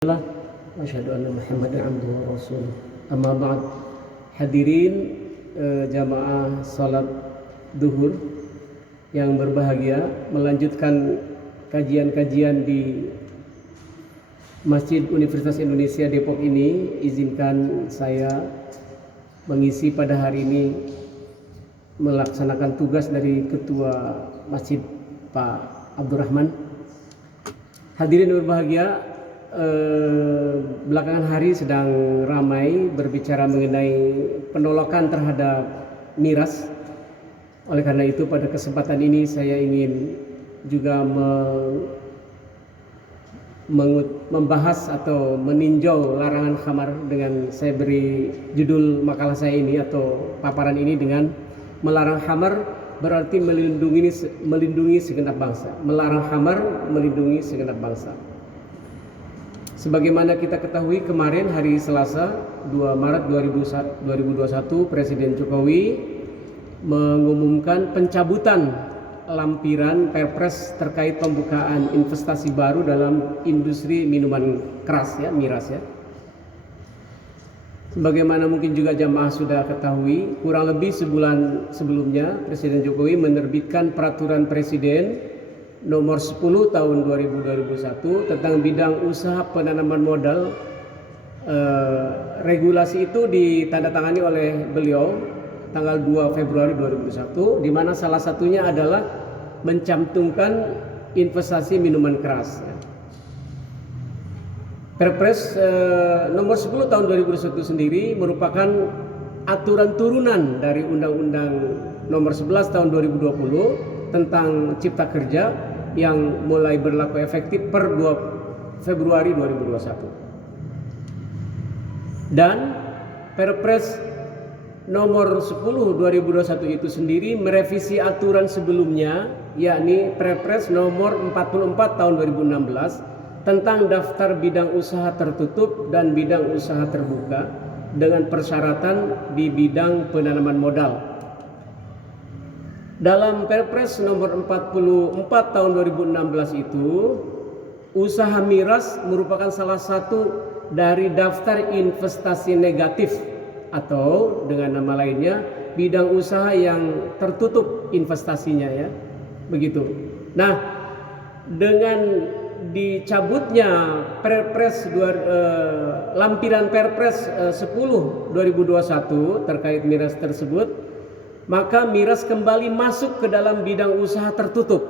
Asyhadu anna Muhammadan abduhu wa rasuluh. Amma ba'd. Hadirin jamaah salat duhur yang berbahagia, melanjutkan kajian-kajian di Masjid Universitas Indonesia Depok ini, izinkan saya mengisi pada hari ini melaksanakan tugas dari Ketua Masjid Pak Abdurrahman. Hadirin berbahagia, belakangan hari sedang ramai berbicara mengenai penolakan terhadap miras. Oleh karena itu pada kesempatan ini saya ingin juga membahas atau meninjau larangan khamar dengan saya beri judul makalah saya ini atau paparan ini dengan melarang khamar berarti melindungi segenap bangsa. Melarang khamar melindungi segenap bangsa. Sebagaimana kita ketahui, kemarin hari Selasa 2 Maret 2021 Presiden Jokowi mengumumkan pencabutan lampiran Perpres terkait pembukaan investasi baru dalam industri minuman keras ya, miras ya. Sebagaimana mungkin juga jamaah sudah ketahui, kurang lebih sebulan sebelumnya Presiden Jokowi menerbitkan peraturan Presiden nomor 10 tahun 2021 tentang bidang usaha penanaman modal. Regulasi itu ditandatangani oleh beliau tanggal 2 Februari 2021, di mana salah satunya adalah mencantumkan investasi minuman keras. Perpres nomor 10 tahun 2021 sendiri merupakan aturan turunan dari Undang-Undang nomor 11 tahun 2020 tentang Cipta Kerja yang mulai berlaku efektif per 2 Februari 2021. Dan Perpres nomor 10 2021 itu sendiri merevisi aturan sebelumnya, yakni Perpres nomor 44 tahun 2016 tentang daftar bidang usaha tertutup dan bidang usaha terbuka dengan persyaratan di bidang penanaman modal. Dalam Perpres nomor 44 tahun 2016 itu, usaha miras merupakan salah satu dari daftar investasi negatif atau dengan nama lainnya bidang usaha yang tertutup investasinya ya. Begitu. Nah, dengan dicabutnya Perpres lampiran Perpres 10 2021 terkait miras tersebut, maka miras kembali masuk ke dalam bidang usaha tertutup.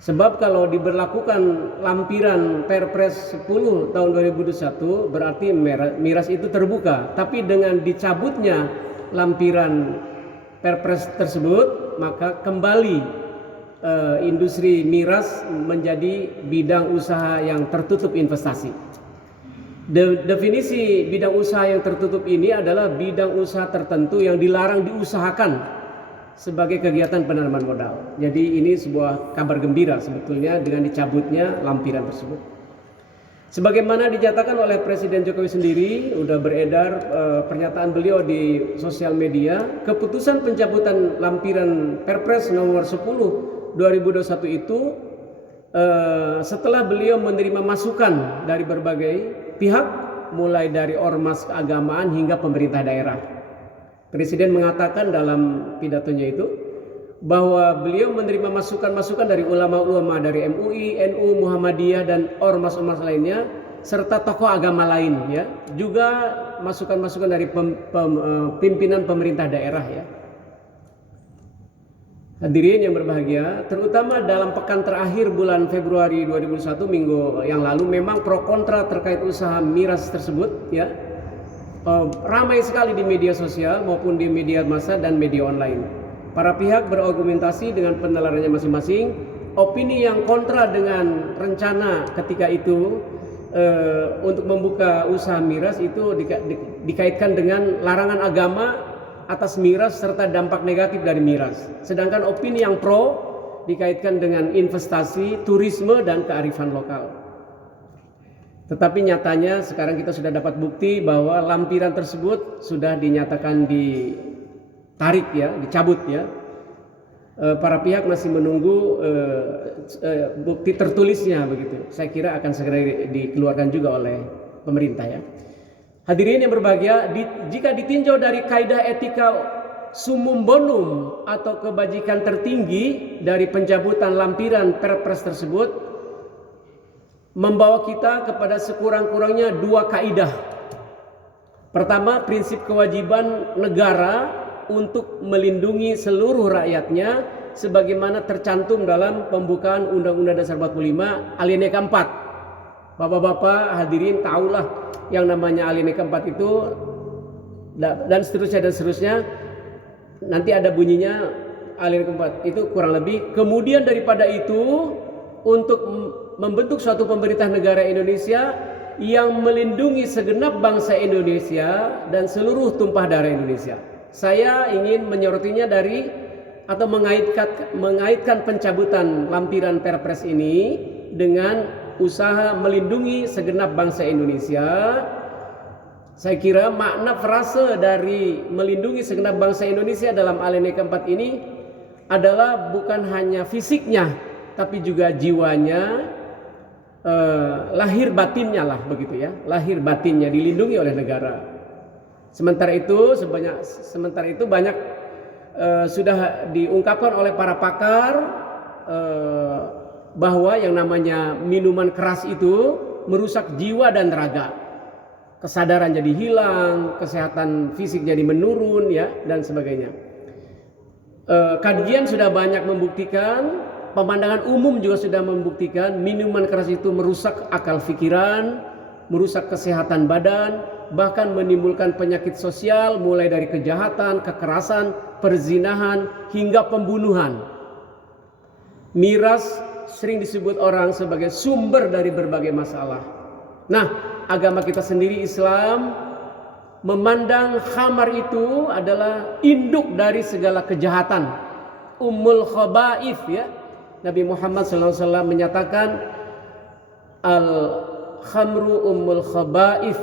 Sebab kalau diberlakukan lampiran Perpres 10 tahun 2021 berarti miras itu terbuka. Tapi dengan dicabutnya lampiran Perpres tersebut, maka kembali industri miras menjadi bidang usaha yang tertutup investasi. Definisi bidang usaha yang tertutup ini adalah bidang usaha tertentu yang dilarang diusahakan sebagai kegiatan penanaman modal. Jadi ini sebuah kabar gembira sebetulnya dengan dicabutnya lampiran tersebut. Sebagaimana dinyatakan oleh Presiden Jokowi sendiri, sudah beredar pernyataan beliau di sosial media, keputusan pencabutan lampiran Perpres nomor 10 2021 itu setelah beliau menerima masukan dari berbagai pihak, mulai dari ormas keagamaan hingga pemerintah daerah. Presiden mengatakan dalam pidatonya itu bahwa beliau menerima masukan-masukan dari ulama-ulama dari MUI, NU, Muhammadiyah dan ormas-ormas lainnya serta tokoh agama lain ya. Juga masukan-masukan dari pimpinan pemerintah daerah ya. Hadirin yang berbahagia, terutama dalam pekan terakhir bulan Februari 2021 minggu yang lalu memang pro kontra terkait usaha miras tersebut ya. Ramai sekali di media sosial maupun di media massa dan media online. Para pihak berargumentasi dengan penalarannya masing-masing. Opini yang kontra dengan rencana ketika itu untuk membuka usaha miras itu dikaitkan dengan larangan agama atas miras serta dampak negatif dari miras. Sedangkan opini yang pro dikaitkan dengan investasi, turisme dan kearifan lokal. Tetapi nyatanya sekarang kita sudah dapat bukti bahwa lampiran tersebut sudah dinyatakan ditarik ya, dicabut ya. para pihak masih menunggu bukti tertulisnya begitu. Saya kira akan segera dikeluarkan juga oleh pemerintah ya. Hadirin yang berbahagia, jika ditinjau dari kaidah etika sumum bonum atau kebajikan tertinggi dari pencabutan lampiran Perpres tersebut membawa kita kepada sekurang-kurangnya dua kaidah. Pertama, prinsip kewajiban negara untuk melindungi seluruh rakyatnya sebagaimana tercantum dalam pembukaan Undang-Undang Dasar 45 alinea keempat. Bapak-bapak hadirin tahulah yang namanya alinea keempat itu dan seterusnya. Nanti ada bunyinya alinea keempat itu kurang lebih. Kemudian daripada itu untuk membentuk suatu pemerintah negara Indonesia yang melindungi segenap bangsa Indonesia dan seluruh tumpah darah Indonesia. Saya ingin menyorotinya dari atau mengaitkan pencabutan lampiran Perpres ini dengan usaha melindungi segenap bangsa Indonesia. Saya kira makna frase dari melindungi segenap bangsa Indonesia dalam alinea keempat ini adalah bukan hanya fisiknya, tapi juga jiwanya, lahir batinnya lah begitu ya, lahir batinnya dilindungi oleh negara. Sementara itu banyak sudah diungkapkan oleh para pakar bahwa yang namanya minuman keras itu merusak jiwa dan raga. Kesadaran jadi hilang, kesehatan fisik jadi menurun ya dan sebagainya. Kajian sudah banyak membuktikan, pemandangan umum juga sudah membuktikan minuman keras itu merusak akal pikiran, merusak kesehatan badan, bahkan menimbulkan penyakit sosial mulai dari kejahatan, kekerasan, perzinahan hingga pembunuhan. Miras sering disebut orang sebagai sumber dari berbagai masalah. Nah, agama kita sendiri Islam memandang khamar itu adalah induk dari segala kejahatan, ummul khaba'ith ya. Nabi Muhammad SAW menyatakan al khamru ummul khaba'ith.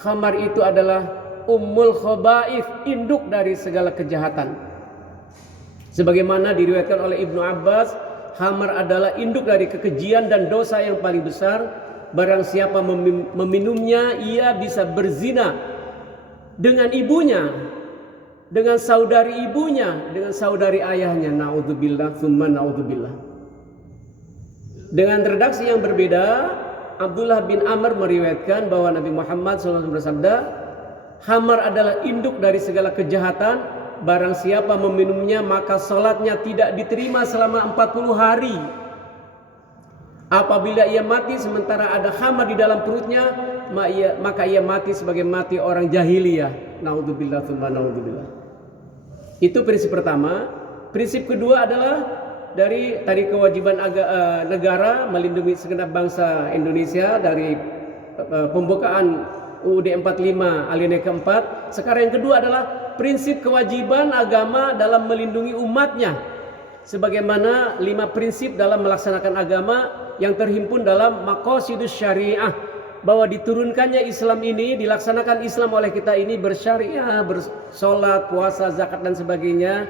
Khamar itu adalah ummul khaba'ith, induk dari segala kejahatan. Sebagaimana diriwayatkan oleh Ibnu Abbas, khamar adalah induk dari kekejian dan dosa yang paling besar. Barang siapa meminumnya, ia bisa berzina dengan ibunya, dengan saudari ibunya, dengan saudari ayahnya. Naudzubillah, tsumma naudzubillah. Dengan redaksi yang berbeda, Abdullah bin Amr meriwayatkan bahwa Nabi Muhammad SAW bersabda, khamar adalah induk dari segala kejahatan. Barang siapa meminumnya, maka salatnya tidak diterima selama 40 hari. Apabila ia mati sementara ada khamar di dalam perutnya, maka ia mati sebagai mati orang jahiliyah. Naudzubillah, tsumma naudzubillah. Itu prinsip pertama. Prinsip kedua adalah dari tadi kewajiban negara melindungi segenap bangsa Indonesia dari pembukaan UUD 45 alinea keempat. Sekarang yang kedua adalah prinsip kewajiban agama dalam melindungi umatnya, sebagaimana 5 prinsip dalam melaksanakan agama yang terhimpun dalam maqasidus syariah, bahwa diturunkannya Islam ini, dilaksanakan Islam oleh kita ini bersyariah, bersolat, puasa, zakat dan sebagainya,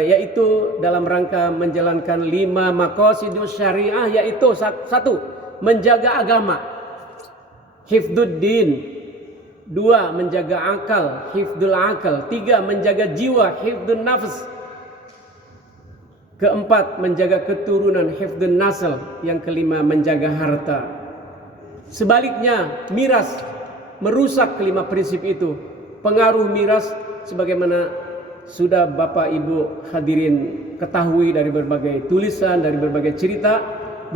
yaitu dalam rangka menjalankan 5 maqasidus syariah, yaitu 1. Menjaga agama, hifdzuddin. 2. Menjaga akal, hifdzul akal. 3. Menjaga jiwa, hifdzun nafs. 4. Menjaga keturunan, hifdzun nasl. Yang 5. Menjaga harta. Sebaliknya, miras merusak 5 prinsip itu. Pengaruh miras sebagaimana sudah Bapak Ibu hadirin ketahui dari berbagai tulisan, dari berbagai cerita,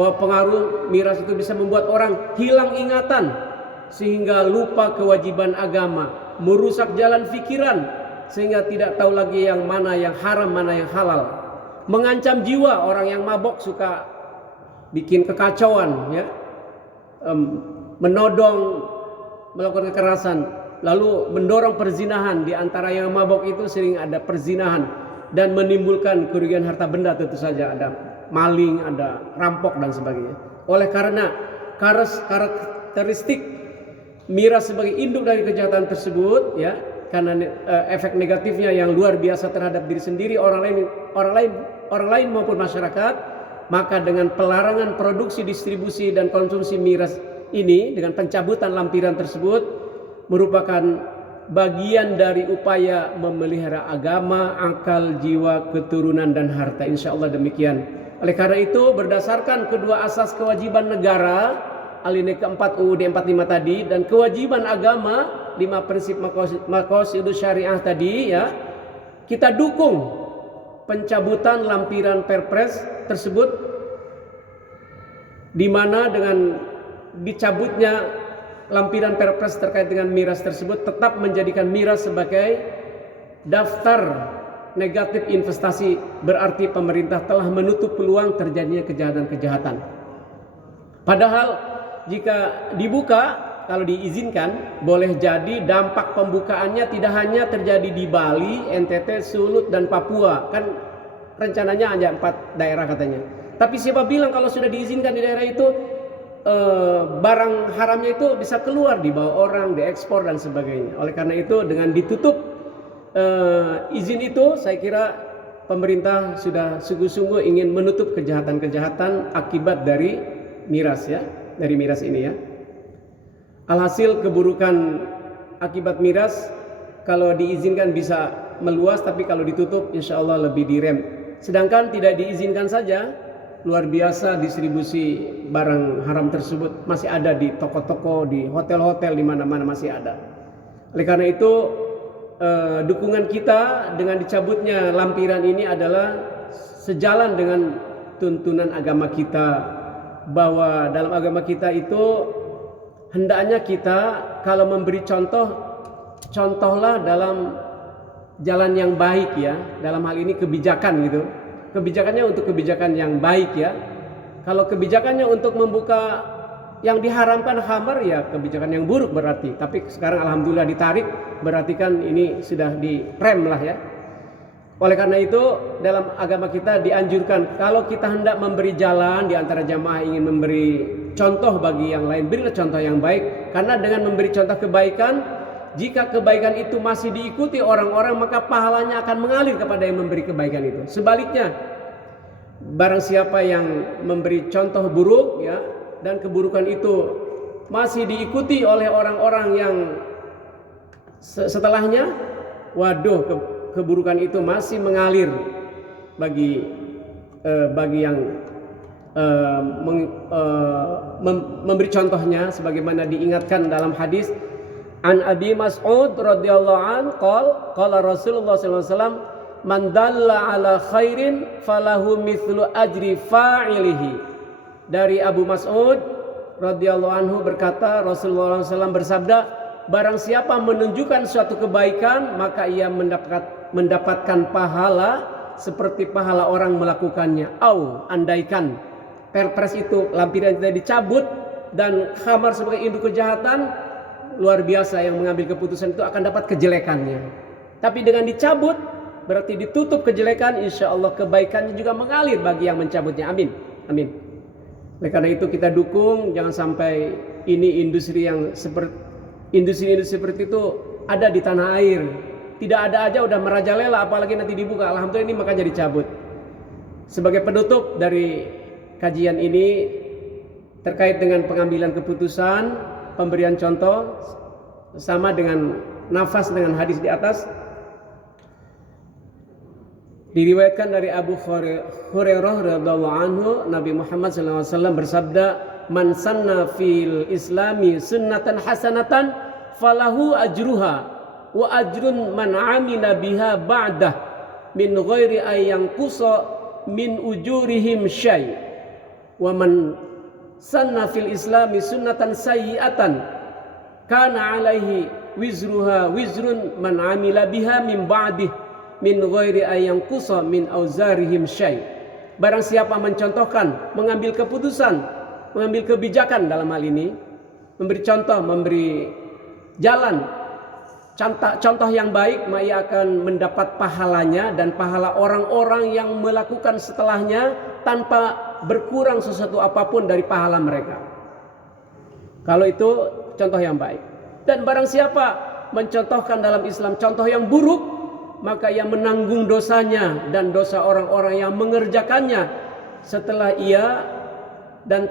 bahwa pengaruh miras itu bisa membuat orang hilang ingatan sehingga lupa kewajiban agama, merusak jalan pikiran sehingga tidak tahu lagi yang mana yang haram, mana yang halal, mengancam jiwa. Orang yang mabok suka bikin kekacauan ya, menodong, melakukan kekerasan, lalu mendorong perzinahan. Di antara yang mabok itu sering ada perzinahan dan menimbulkan kerugian harta benda, tentu saja ada maling, ada rampok dan sebagainya. Oleh karena karakteristik miras sebagai induk dari kejahatan tersebut ya, karena efek negatifnya yang luar biasa terhadap diri sendiri, orang lain maupun masyarakat, maka dengan pelarangan produksi, distribusi dan konsumsi miras ini dengan pencabutan lampiran tersebut merupakan bagian dari upaya memelihara agama, akal, jiwa, keturunan dan harta. Insya Allah demikian. Oleh karena itu berdasarkan kedua asas kewajiban negara, alinea keempat UUD 45 tadi, dan kewajiban agama 5 prinsip maqasidus syariah tadi ya, kita dukung pencabutan lampiran Perpres tersebut, di mana dengan dicabutnya lampiran Perpres terkait dengan miras tersebut tetap menjadikan miras sebagai daftar negatif investasi, berarti pemerintah telah menutup peluang terjadinya kejahatan-kejahatan. Padahal jika dibuka, kalau diizinkan, boleh jadi dampak pembukaannya tidak hanya terjadi di Bali, NTT, Sulut, dan Papua. Kan rencananya hanya 4 daerah katanya. Tapi siapa bilang kalau sudah diizinkan di daerah itu, barang haramnya itu bisa keluar, dibawa orang, diekspor dan sebagainya. Oleh karena itu dengan ditutup izin itu, saya kira pemerintah sudah sungguh-sungguh ingin menutup kejahatan-kejahatan akibat dari miras ya, dari miras ini ya. Alhasil keburukan akibat miras kalau diizinkan bisa meluas, tapi kalau ditutup insya Allah lebih direm. Sedangkan tidak diizinkan saja, luar biasa distribusi barang haram tersebut masih ada di toko-toko, di hotel-hotel, di mana-mana masih ada. Oleh karena itu dukungan kita dengan dicabutnya lampiran ini adalah sejalan dengan tuntunan agama kita, bahwa dalam agama kita itu hendaknya kita kalau memberi contoh, contohlah dalam jalan yang baik ya. Dalam hal ini kebijakan gitu. Kebijakannya untuk kebijakan yang baik ya. Kalau kebijakannya untuk membuka yang diharamkan khamar ya kebijakan yang buruk berarti. Tapi sekarang alhamdulillah ditarik, berarti kan ini sudah direm lah ya. Oleh karena itu dalam agama kita dianjurkan kalau kita hendak memberi jalan di antara jamaah, ingin memberi contoh bagi yang lain, berilah contoh yang baik. Karena dengan memberi contoh kebaikan, jika kebaikan itu masih diikuti orang-orang, maka pahalanya akan mengalir kepada yang memberi kebaikan itu. Sebaliknya, barang siapa yang memberi contoh buruk ya, dan keburukan itu masih diikuti oleh orang-orang yang setelahnya, waduh, keburukan itu masih mengalir bagi yang memberi contohnya, sebagaimana diingatkan dalam hadis an Abi Mas'ud radhiyallahu an qala Rasulullah sallallahu alaihi wasallam man dalla ala khairin falahu mithlu ajri fa'ilihi. Dari Abu Mas'ud radhiyallahu anhu berkata, Rasulullah SAW bersabda, barang siapa menunjukkan suatu kebaikan maka ia mendapatkan pahala seperti pahala orang melakukannya. Andaikan Perpres itu lampiran tidak dicabut dan khamar sebagai induk kejahatan, luar biasa yang mengambil keputusan itu akan dapat kejelekannya. Tapi dengan dicabut berarti ditutup kejelekan, insya Allah kebaikannya juga mengalir bagi yang mencabutnya. Amin. Amin. Oleh karena itu kita dukung jangan sampai ini industri seperti itu ada di tanah air. Tidak ada aja udah merajalela, apalagi nanti dibuka. Alhamdulillah ini makanya dicabut. Sebagai penutup dari kajian ini terkait dengan pengambilan keputusan, pemberian contoh sama dengan nafas dengan hadis di atas. Diriwayatkan dari Abu Hurairah radhiyallahu anhu, Nabi Muhammad SAW bersabda, "Man sanna fil Islami sunnatan hasanatan falahu ajruha wa ajrun man amila biha ba'dah min ghairi ay yanqusa min ujurihim syai'. Wa man sanna fil Islami sunnatan sayyi'atan kana alaihi wizruha wizrun man amila biha min ba'dih min ghairi ayang kusa min auzarihim syai." Barang siapa mencontohkan, mengambil keputusan, mengambil kebijakan dalam hal ini, memberi contoh, memberi jalan, contoh yang baik, maka ia akan mendapat pahalanya dan pahala orang-orang yang melakukan setelahnya tanpa berkurang sesuatu apapun dari pahala mereka. Kalau itu contoh yang baik. Dan barang siapa mencontohkan dalam Islam contoh yang buruk, maka ia menanggung dosanya dan dosa orang-orang yang mengerjakannya setelah ia, dan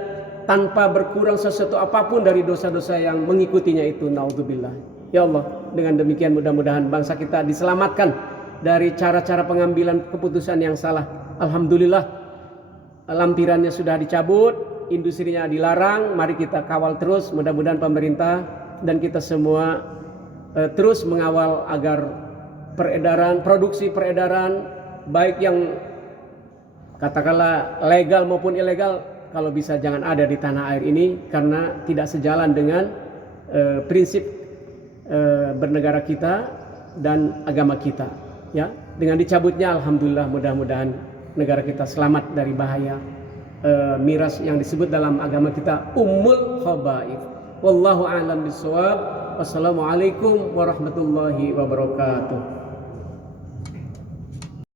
tanpa berkurang sesuatu apapun dari dosa-dosa yang mengikutinya itu. Naudzubillah. Ya Allah, dengan demikian mudah-mudahan bangsa kita diselamatkan dari cara-cara pengambilan keputusan yang salah. Alhamdulillah, lampirannya sudah dicabut, industrinya dilarang. Mari kita kawal terus, mudah-mudahan pemerintah dan kita semua terus mengawal agar produksi peredaran baik yang katakanlah legal maupun ilegal, kalau bisa jangan ada di tanah air ini, karena tidak sejalan dengan prinsip bernegara kita dan agama kita. Ya, dengan dicabutnya, alhamdulillah, mudah-mudahan negara kita selamat dari bahaya miras yang disebut dalam agama kita ummul khaba'ith. Wallahu a'lam bishawab. Wassalamualaikum warahmatullahi wabarakatuh.